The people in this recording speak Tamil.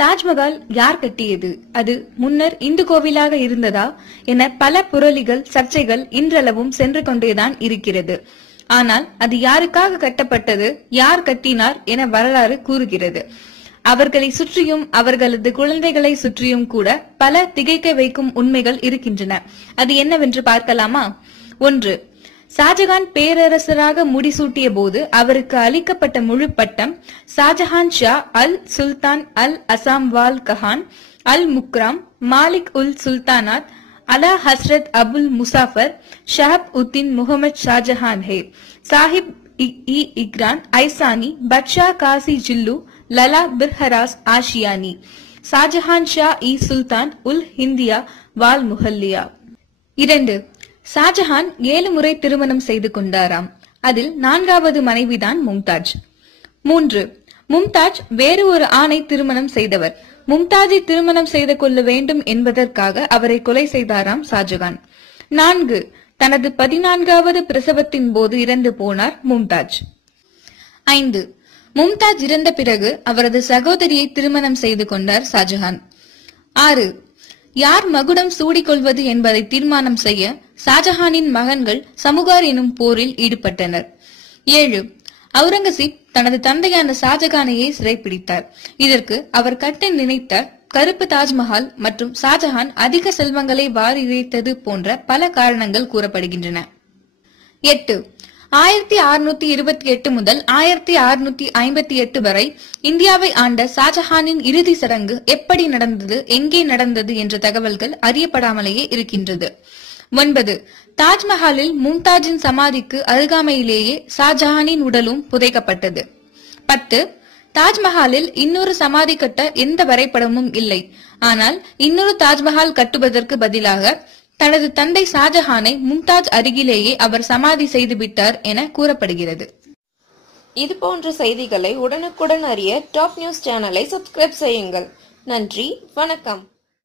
தாஜ்மஹால் யார் கட்டியது? அது முன்னர் இந்து கோவிலாக இருந்ததா? என பல புரளிகள் சர்ச்சைகள் இன்றளவும் சென்று கொண்டேதான் இருக்கிறது. ஆனால் அது யாருக்காக கட்டப்பட்டது? யார் கட்டினார் என வரலாறு கூறுகிறது. அவர்களை சுற்றியும் அவர்களது குழந்தைகளை சுற்றியும் கூட பல திகைக்க வைக்கும் உண்மைகள் இருக்கின்றன. அது என்னவென்று பார்க்கலாமா? ஒன்று ஷாஜகான் பேரரசராக முடிசூட்டிய போது அவருக்கு அளிக்கப்பட்ட முழு பட்டம் ஷாஜஹான் ஷா அல் சுல்தான் அல் அசாம் வால் கஹான் அல் முக்ராம் மாலிக் உல் சுல்தானாத் அலா ஹஸ்ரத் அபுல் முசாஃபர் ஷஹப் உத்தின் முகமது ஷாஜஹான் ஹே. சாஹிப் இ- இ இக்ரான் ஐசானி பட்ஷா காசி ஜில்லு லலா பிர்ஹராஸ் ஆஷியானி ஷாஜஹான் ஷா இ சுல்தான் உல் ஹிந்தியா வால் முஹல்லியா. இரண்டு ஷாஜஹான் ஏழு முறை திருமணம் செய்து கொண்டாராம். அதில் நான்காவது மனைவிதான் மும்தாஜ். மூன்று மும்தாஜ் வேறு ஒரு ஆணை திருமணம் செய்தவர். மும்தாஜை திருமணம் செய்து கொள்ள வேண்டும் என்பதற்காக அவரை கொலை செய்தாராம் ஷாஜகான் நான்கு தனது பதினான்காவது பிரசவத்தின் போது இறந்து போனார் மும்தாஜ். ஐந்து மும்தாஜ் இறந்த பிறகு அவரது சகோதரியை திருமணம் செய்து கொண்டார் ஷாஜஹான். ஆறு யார் மகுடம் சூடிக்கொள்வது என்பதை தீர்மானம் செய்ய ஷாஜஹானின் மகன்கள் சமுகார் எனும் போரில் ஈடுபட்டனர். ஏழு அவுரங்கசீப் தனது தந்தையான ஷாஜகானையே சிறைப்பிடித்தார். இதற்கு அவர் கட்ட நினைத்த கருப்பு தாஜ்மஹால் மற்றும் ஷாஜஹான் அதிக செல்வங்களை வாரி இறைத்தது போன்ற பல காரணங்கள் கூறப்படுகின்றன. எட்டு ஆயிரத்தி அறுநூத்தி இருபத்தி எட்டு முதல் ஆயிரத்தி அறுநூத்தி ஐம்பத்தி எட்டு வரை இந்தியாவை ஆண்ட ஷாஜஹானின் இறுதி சடங்கு எப்படி நடந்தது எங்கே நடந்தது என்ற தகவல்கள் அறியப்படாமலேயே இருக்கின்றது. ஒன்பது. தாஜ்மஹாலில் மும்தாஜின் சமாதிக்கு அருகாமையிலேயே ஷாஜஹானின் உடலும் புதைக்கப்பட்டது. பத்து. தாஜ்மஹாலில் இன்னொரு சமாதி கட்ட எந்த வரைபடமும் இல்லை. ஆனால் இன்னொரு தாஜ்மஹால் கட்டுவதற்கு பதிலாக தனது தந்தை ஷாஜஹானை மும்தாஜ் அருகிலேயே அவர் சமாதி செய்து விட்டார் என கூறப்படுகிறது. இது போன்ற செய்திகளை உடனுக்குடன் அறிய டாப் நியூஸ் சேனலை சப்ஸ்கிரைப் செய்யுங்கள். நன்றி. வணக்கம்.